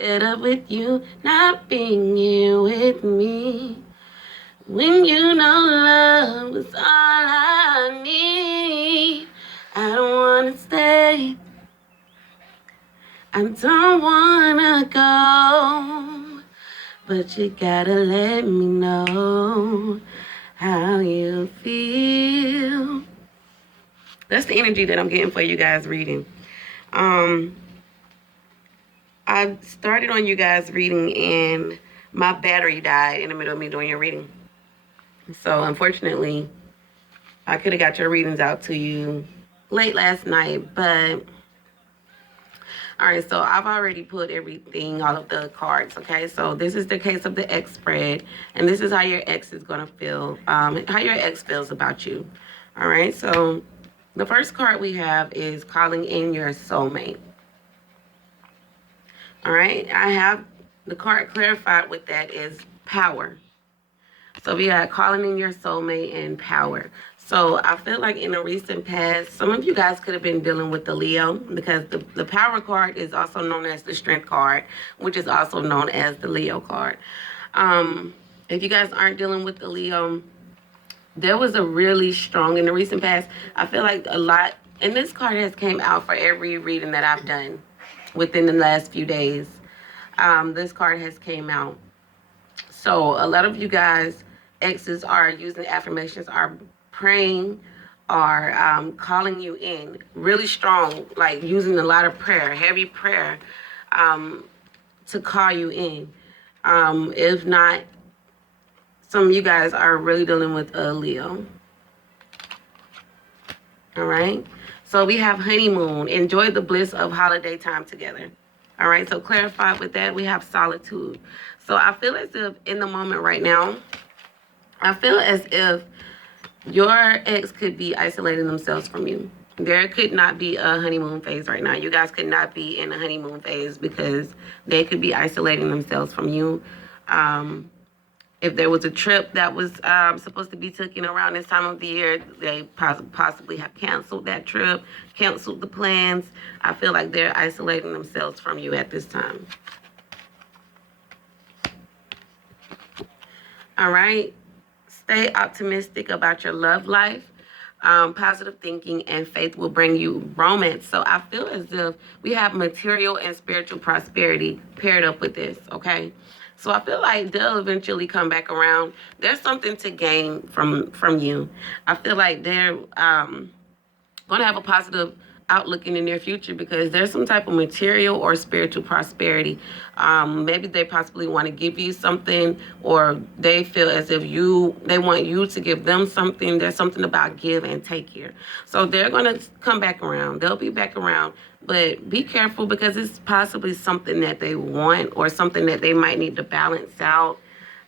fed up with you not being here with me. When you know love was all I need. I don't wanna stay. I don't wanna go. But you gotta let me know how you feel. That's the energy that I'm getting for you guys reading. I started on you guys reading and my battery died in the middle of me doing your reading. So unfortunately, I could have got your readings out to you late last night, but all right, so I've already put everything, all of the cards, okay? So this is the case of the X spread, and this is how your ex is going to feel, how your ex feels about you. All right, so the first card we have is calling in your soulmate. All right, I have the card clarified with that is power. So we got calling in your soulmate and power. So I feel like in the recent past, some of you guys could have been dealing with the Leo, because the power card is also known as the strength card, which is also known as the Leo card. If you guys aren't dealing with the Leo, there was a really strong, in the recent past, I feel like a lot, and this card has came out for every reading that I've done within the last few days. This card has came out. So a lot of you guys, exes, are using affirmations, are praying, are calling you in really strong, like using a lot of prayer, heavy prayer, to call you in. If not, some of you guys are really dealing with a Leo. All right. So we have honeymoon. Enjoy the bliss of holiday time together. All right. So clarified with that, we have solitude. So I feel as if in the moment right now, I feel as if your ex could be isolating themselves from you. There could not be a honeymoon phase right now. You guys could not be in a honeymoon phase because they could be isolating themselves from you. If there was a trip that was supposed to be taken around this time of the year, they possibly have canceled that trip, canceled the plans. I feel like they're isolating themselves from you at this time. All right. Stay optimistic about your love life. Positive thinking and faith will bring you romance. So I feel as if we have material and spiritual prosperity paired up with this, okay? So I feel like they'll eventually come back around. There's something to gain from you. I feel like they're going to have a positive outlook in the near future because there's some type of material or spiritual prosperity. Maybe they possibly want to give you something, or they feel as if they want you to give them something. There's something about give and take here. So they're going to come back around. They'll be back around. But be careful because it's possibly something that they want or something that they might need to balance out.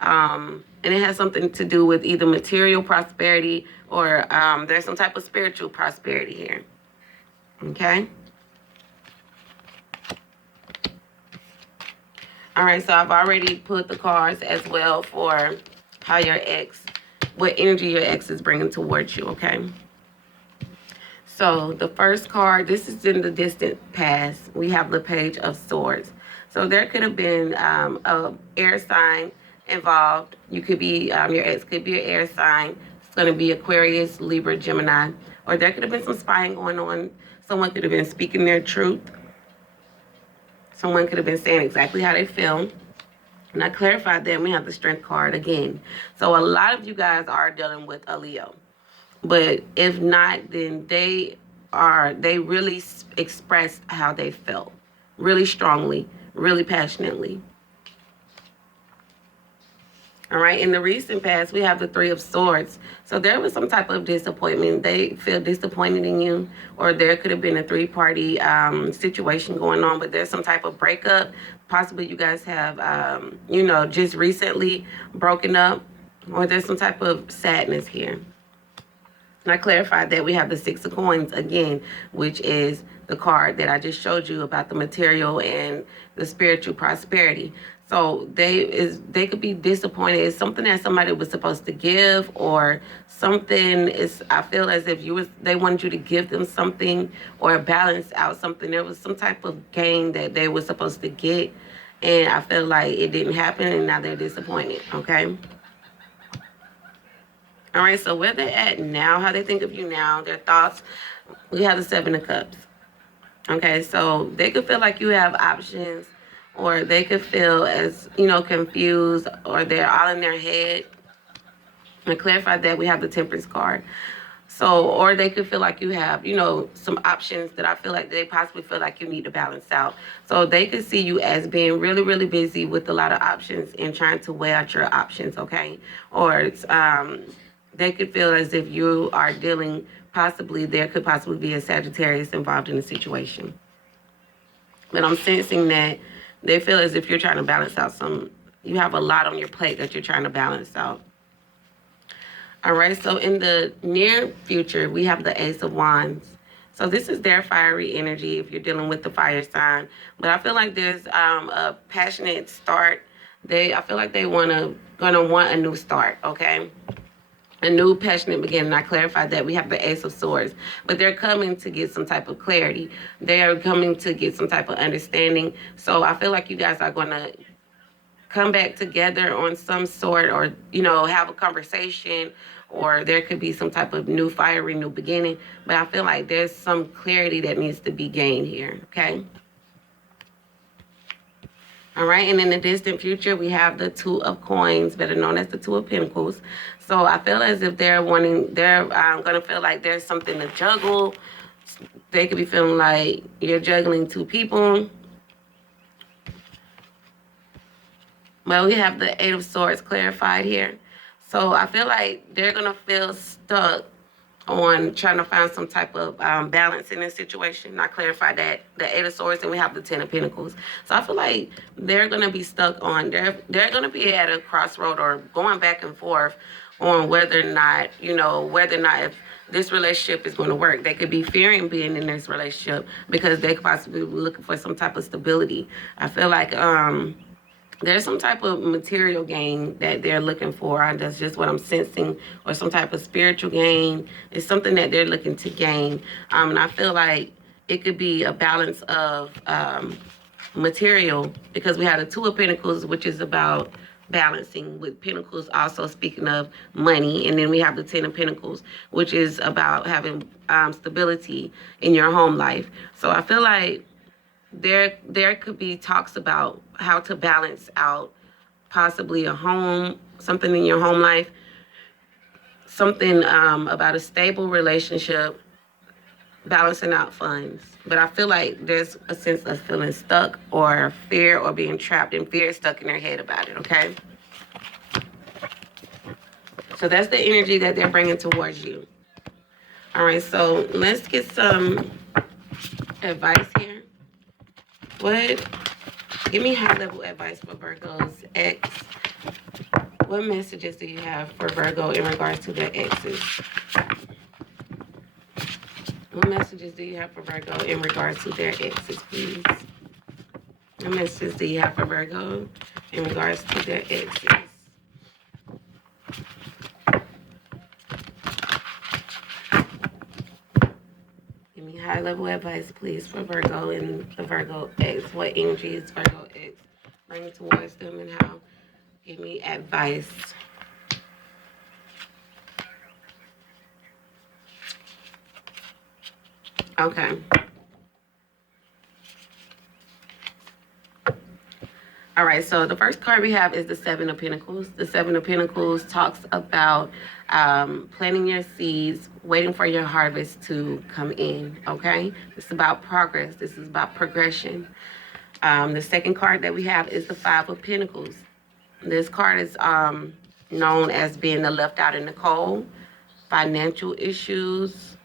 And it has something to do with either material prosperity or there's some type of spiritual prosperity here. Okay. All right, so I've already put the cards as well for how your ex, what energy your ex is bringing towards you, okay? So the first card, this is in the distant past. We have the Page of Swords. So there could have been a air sign involved. You could be, your ex could be an air sign. It's going to be Aquarius, Libra, Gemini. Or there could have been some spying going on. Someone could have been speaking their truth. Someone could have been saying exactly how they feel. And I clarified that we have the Strength card again. So a lot of you guys are dealing with a Leo. But if not, then they really expressed how they felt. Really strongly, really passionately. All right, in the recent past, we have the Three of Swords. So there was some type of disappointment. They feel disappointed in you, or there could have been a three-party situation going on, but there's some type of breakup. Possibly you guys have, just recently broken up, or there's some type of sadness here. And I clarified that we have the Six of Coins again, which is the card that I just showed you about the material and the spiritual prosperity. So they could be disappointed. It's something that somebody was supposed to give, or something is, I feel as if they wanted you to give them something or balance out something. There was some type of gain that they were supposed to get, and I feel like it didn't happen, and now they're disappointed, okay? All right, so where they're at now, how they think of you now, their thoughts, we have the Seven of Cups. Okay, so they could feel like you have options, or they could feel as, confused, or they're all in their head. And clarify that, we have the Temperance card. So, or they could feel like you have, some options that I feel like they possibly feel like you need to balance out. So they could see you as being really, really busy with a lot of options and trying to weigh out your options, okay? Or it's, they could feel as if you are dealing, possibly, there could possibly be a Sagittarius involved in the situation. But I'm sensing that they feel as if you're trying to balance out you have a lot on your plate that you're trying to balance out. All right, so in the near future, we have the Ace of Wands. So this is their fiery energy if you're dealing with the fire sign. But I feel like there's a passionate start. I feel like they gonna want a new start, okay? A new passionate beginning. I clarified that we have the Ace of Swords, but they're coming to get some type of clarity. They are coming to get some type of understanding. So I feel like you guys are gonna come back together on some sort, or have a conversation, or there could be some type of new fiery new beginning. But I feel like there's some clarity that needs to be gained here, okay? All right, and in the distant future, we have the Two of Coins, better known as the Two of Pentacles. So I feel as if they're going to feel like there's something to juggle. They could be feeling like you're juggling two people. Well, we have the Eight of Swords clarified here. So I feel like they're going to feel stuck on trying to find some type of balance in this situation. I clarified that, the Eight of Swords, and we have the Ten of Pentacles. So I feel like they're going to be stuck on, they're going to be at a crossroad or going back and forth on whether or not if this relationship is going to work. They could be fearing being in this relationship because they could possibly be looking for some type of stability. I feel like there's some type of material gain that they're looking for. That's just what I'm sensing. Or some type of spiritual gain. It's something that they're looking to gain. And I feel like it could be a balance of material, because we have the Two of Pentacles, which is about balancing, with Pentacles also speaking of money. And then we have the Ten of Pentacles, which is about having stability in your home life. So I feel like there could be talks about how to balance out possibly a home, something in your home life, something about a stable relationship, balancing out funds. But I feel like there's a sense of feeling stuck, or fear, or being trapped in fear, stuck in their head about it, okay? So that's the energy that they're bringing towards you. All right, so let's get some advice here. Give me high-level advice for Virgo's ex. What messages do you have for Virgo in regards to their exes? What messages do you have for Virgo in regards to their exes, please? What messages do you have for Virgo in regards to their exes? Give me high-level advice, please, for Virgo and the Virgo ex. What energy is Virgo ex bringing towards them, and how? Give me advice. Okay. All right, so the first card we have is the Seven of Pentacles. The Seven of Pentacles talks about planting your seeds, waiting for your harvest to come in, okay? This is about progress. This is about progression. The second card that we have is the Five of Pentacles. This card is known as being the left out in the cold, financial issues,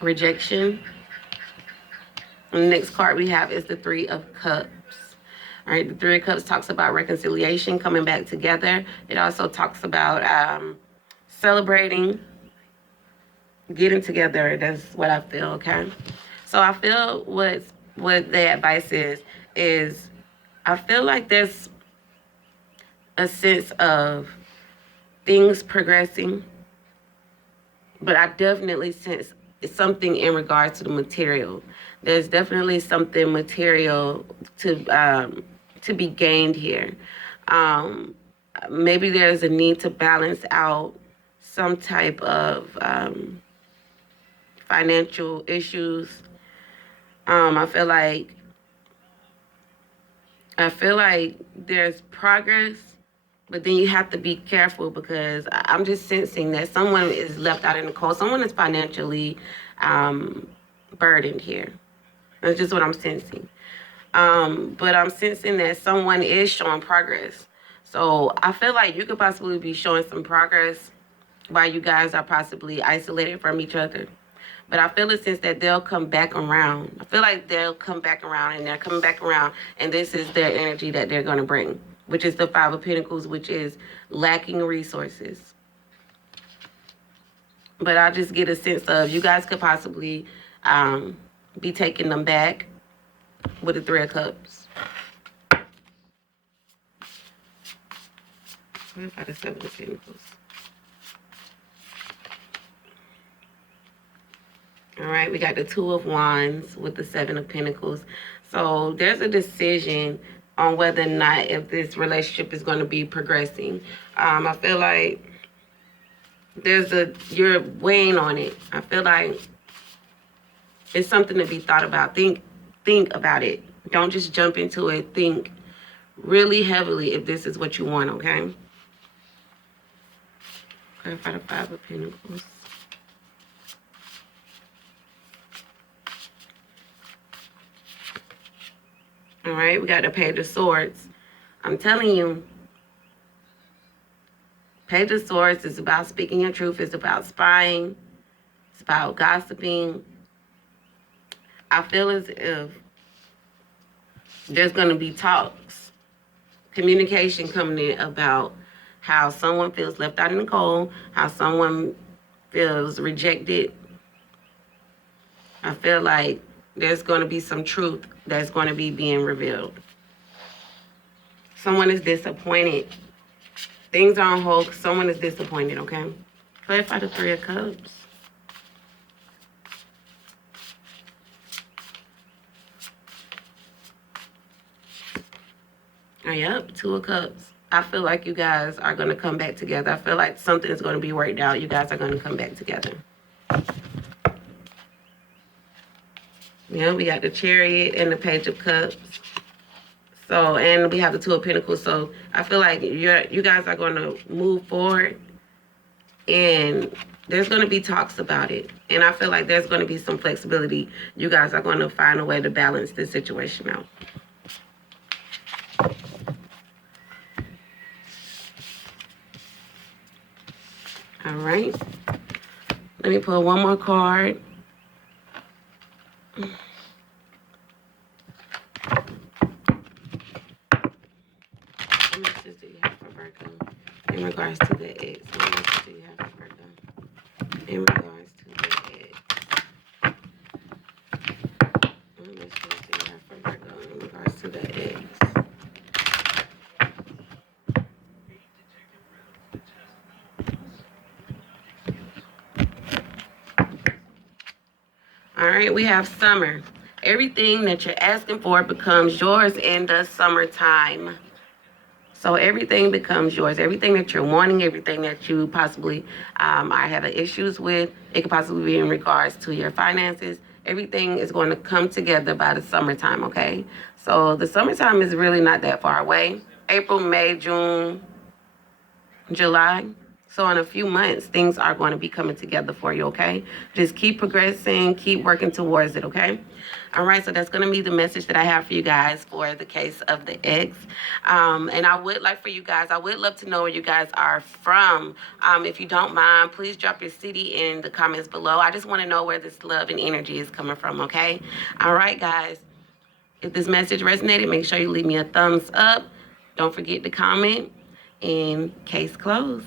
rejection. And the next card we have is the Three of Cups. All right, the Three of Cups talks about reconciliation, coming back together. It also talks about celebrating, getting together. That's what I feel, okay? So I feel what the advice is I feel like there's a sense of things progressing, but I definitely sense something in regards to the material. There's definitely something material to be gained here. Um, Maybe there's a need to balance out some type of financial issues. I feel like there's progress, but then you have to be careful because I'm just sensing that someone is left out in the cold. Someone is financially burdened here. That's just what I'm sensing. But I'm sensing that someone is showing progress. So I feel like you could possibly be showing some progress while you guys are possibly isolated from each other. But I feel a sense that they'll come back around. I feel like they'll come back around, and they're coming back around, and this is their energy that they're going to bring, which is the Five of Pentacles, which is lacking resources. But I just get a sense of you guys could possibly be taking them back with the Three of Cups. What about the Seven of Pentacles? All right, we got the Two of Wands with the Seven of Pentacles. So there's a decision on whether or not if this relationship is going to be progressing. I feel like you're weighing on it. I feel like it's something to be thought about. Think about it. Don't just jump into it. Think really heavily if this is what you want, okay? Clarify the Five of Pentacles. All right, we got the Page of Swords. I'm telling you, Page of Swords is about speaking your truth. It's about spying. It's about gossiping. I feel as if there's going to be talks, communication coming in about how someone feels left out in the cold, how someone feels rejected. I feel like there's going to be some truth that's going to be being revealed. Someone is disappointed. Things are on hold. Someone is disappointed, okay? Clarify the Three of Cups. Oh, yep, Two of Cups. I feel like you guys are going to come back together. I feel like something is going to be worked out. You guys are going to come back together. Yeah, we got the Chariot and the Page of Cups. So, and we have the Two of Pentacles. So I feel like you guys are going to move forward, and there's going to be talks about it. And I feel like there's going to be some flexibility. You guys are going to find a way to balance this situation out. All right. Let me pull one more card. How much do you have for Virgo in regards to the ex? How much do you have for Virgo in regards to the ex? How much do you have for Virgo in regards to the ex? All right, we have summer. Everything that you're asking for becomes yours in the summertime. So everything becomes yours. Everything that you're wanting, everything that you possibly are having issues with, it could possibly be in regards to your finances. Everything is going to come together by the summertime, okay? So the summertime is really not that far away. April, May, June, July. So in a few months, things are going to be coming together for you, okay? Just keep progressing, keep working towards it, okay? All right, so that's going to be the message that I have for you guys for the case of the ex. And I would like for you guys, I would love to know where you guys are from. If you don't mind, please drop your city in the comments below. I just want to know where this love and energy is coming from, okay? All right, guys. If this message resonated, make sure you leave me a thumbs up. Don't forget to comment. And case closed.